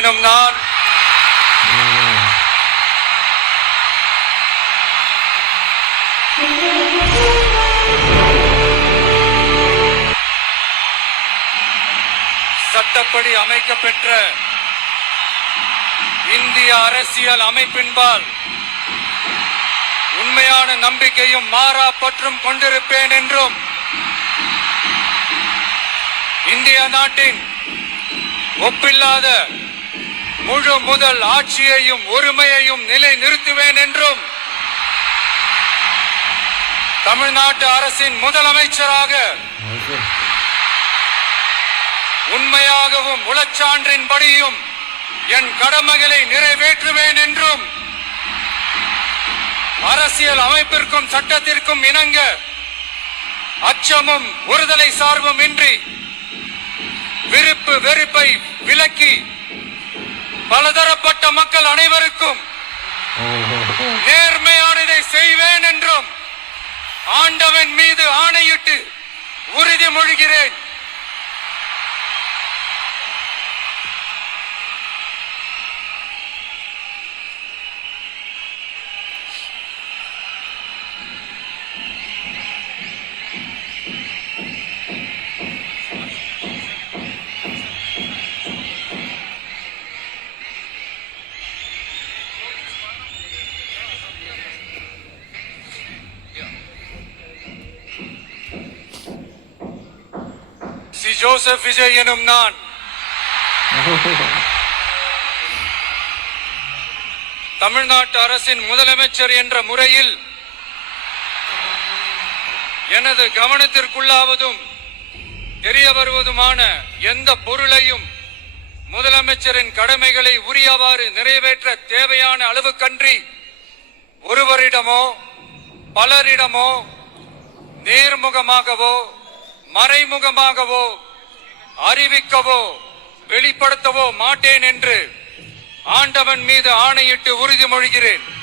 எனும் நான் சட்டப்படி அமைக்கப்பெற்ற இந்திய அரசியல் அமைப்பின்பால் உண்மையான நம்பிக்கையும் மாறா பற்றும் கொண்டிருப்பேன் என்றும் இந்திய நாட்டின் ஒப்பில்லாத முழு முதல் ஆட்சியையும் உரிமையையும் நிலை நிறுத்துவேன் என்றும் தமிழ்நாட்டு அரசின் முதலமைச்சராக உண்மையாகவும் உளச்சான்றின்படியும் என் கடமைகளை நிறைவேற்றுவேன் என்றும் அரசியல் அமைப்பிற்கும் சட்டத்திற்கும் இணங்க அச்சமும் ஒருதலை சார்பும் இன்றி விருப்பு வெறுப்பை விலக்கி பலதரப்பட்ட மக்கள் அனைவருக்கும் நேர்மையானதை செய்வேன் என்றும் ஆண்டவன் மீது ஆணையிட்டு உறுதிமொழிகிறேன். ஜோசப் விஜய் எனும் நான் தமிழ்நாட்டு அரசின் முதலமைச்சர் என்ற முறையில் எனது கவனத்திற்குள்ளாவதும் தெரிய வருவதுமான எந்த பொருளையும் முதலமைச்சரின் கடமைகளை உரியவாறு நிறைவேற்ற தேவையான அளவுக்கன்றி ஒருவரிடமோ பலரிடமோ நேர்முகமாகவோ மறைமுகமாகவோ அறிவிக்கவோ வெளிப்படுத்தவோ மாட்டேன் என்று ஆண்டவன் மீது ஆணையிட்டு உறுதிமொழிகிறேன்.